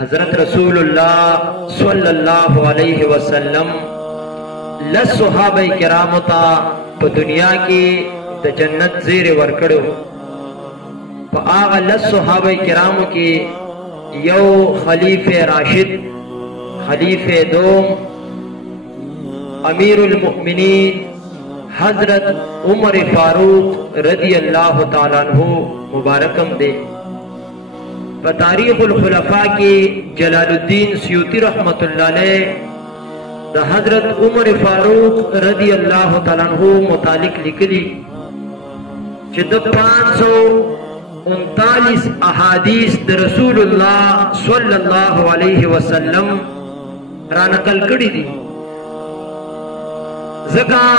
حضرت رسول اللہ صلی اللہ علیہ وسلم لس صحابہ کرام تا پا دنیا کی دا جنت زیر ورکڑو. پا آغا لس صحابہ کرام کی یو خلیف راشد، خلیف دوم، امیر المؤمنین حضرت عمر فاروق رضی اللہ تعالیٰ عنہ مبارکم دے. تاریخ الخلفاء کی جلال الدین سیوطی رحمت اللہ علیہ دا حضرت عمر فاروق رضی اللہ تعالیٰ عنہ متعلق لکلی چھ 539 احادیث دا رسول اللہ صلی اللہ علیہ وسلم را نقل کری دی. زکا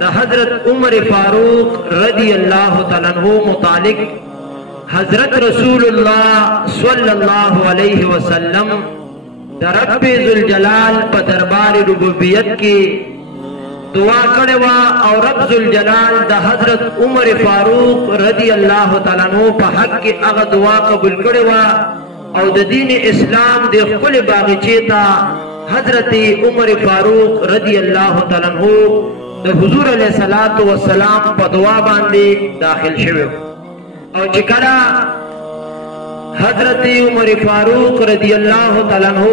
دا حضرت عمر فاروق رضی اللہ تعالیٰ عنہ متعلق حضرت رسول اللہ صلی اللہ علیہ وسلم دا رب ذوالجلال پا دربار ربوبیت کی دعا کڑوا اور رب ذوالجلال دا حضرت عمر فاروق رضی اللہ تعالیٰ عنہ پا حق کی اغا دعا قبول کڑوا اور دا دین اسلام دے خل باغچے تا حضرت عمر فاروق رضی اللہ تعالیٰ عنہ دا حضور علیہ السلام پا دعا باندے داخل شوے. اور چکلا حضرت عمر فاروق رضی اللہ تعالیٰ عنہ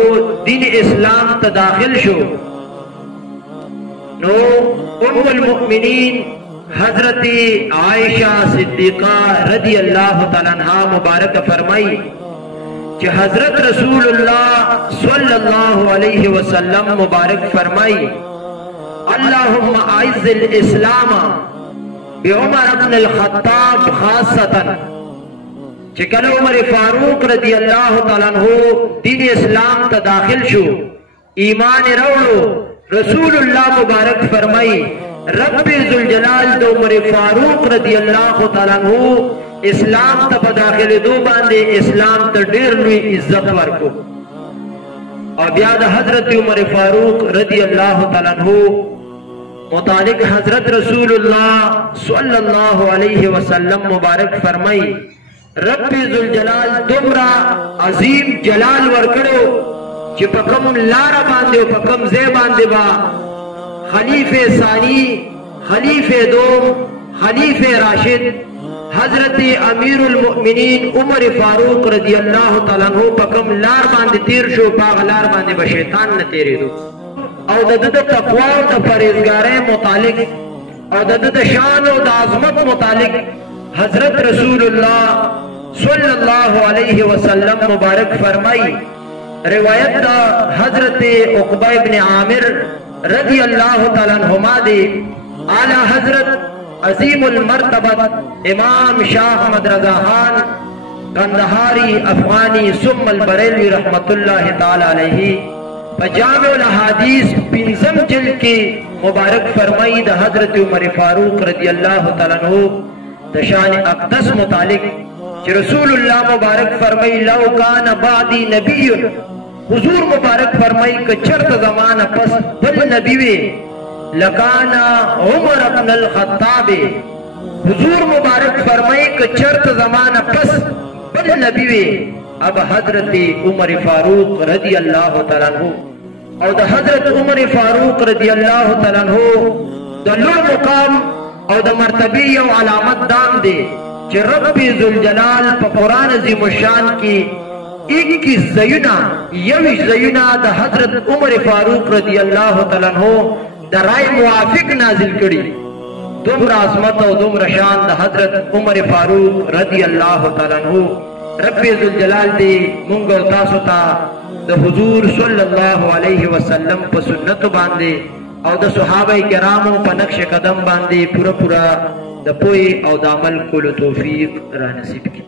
دین اسلام تا داخل شو نو ام المؤمنین حضرت عائشہ صدیقہ رضی اللہ تعالیٰ عنہ مبارک فرمائی کہ حضرت رسول اللہ صلی اللہ علیہ وسلم مبارک فرمائی اللہم اعز الاسلام بعمر ابن الخطاب خاصتا. چکل عمر فاروق رضی اللہ تعالیٰ عنہ دین اسلام تا داخل شو ایمان روڑو رسول اللہ مبارک فرمائی رب ذوالجلال دا عمر فاروق رضی اللہ تعالیٰ عنہ اسلام تا پا داخل دو باندے اسلام تا دیر لوی عزت ورکو. اور بیاد حضرت عمر فاروق رضی اللہ تعالیٰ عنہ متعلق حضرت رسول اللہ صلی اللہ علیہ وسلم مبارک فرمائی رب ذوالجلال تمرا عظیم جلال ورکڑو چی پکم لارا باندے و پکم زے باندے با خلیف ثانی، خلیف دوم، خلیف راشد حضرت امیر المؤمنین عمر فاروق رضی اللہ تعالیٰ عنہ پکم لار باندے تیر شو پاغ لار باندے با شیطان نہ تیرے دو. او دا دا تقوی و دا پریزگارے متعلق او دا دا شان و دا عظمت متعلق حضرت رسول اللہ صلی اللہ علیہ وسلم مبارک فرمائی. روایت دا حضرت عقبہ ابن عامر رضی اللہ تعالیٰ عنہما دے اعلی حضرت عظیم المرتبت امام شاہ احمد رضا خان قندہاری افغانی ثم البریلوی رحمت اللہ تعالیٰ علیہ جامع الاحادیث پنزم جلد کی مبارک فرمائی دا حضرت عمر فاروق رضی اللہ تعالیٰ عنہ دا شان اقدس متعلق کہ رسول اللہ مبارک فرمائی لو کان بعدی نبی حضور مبارک فرمائی کہ چرت زمان پس بل نبیوے لکانا عمر ابن الخطاب. حضور مبارک فرمائی کہ چرت زمان پس بل نبیوے اب حضرت عمر فاروق رضی اللہ تعالیٰ عنہ اور دا حضرت عمر فاروق رضی اللہ تعالیٰ عنہ دا لڑ مقام اور دا مرتبی و علامت دام دے کہ رب ذوالجلال پا قرآن عظیم الشان کی 21 زینا یوش زینا دا حضرت عمر فاروق رضی اللہ تعالیٰ عنہ دا رائے موافق نازل کری. دمر عظمت و دمر شان دا حضرت عمر فاروق رضی اللہ تعالیٰ عنہ رب ذوالجلال دے منگو تاسو تا دا حضور صلی اللہ علیہ وسلم پا سنت باندے او دا صحابہ کرامو پا نقش قدم باندے پورا پورا دا پوئی او دا عمل کل توفیق را نصیب کی.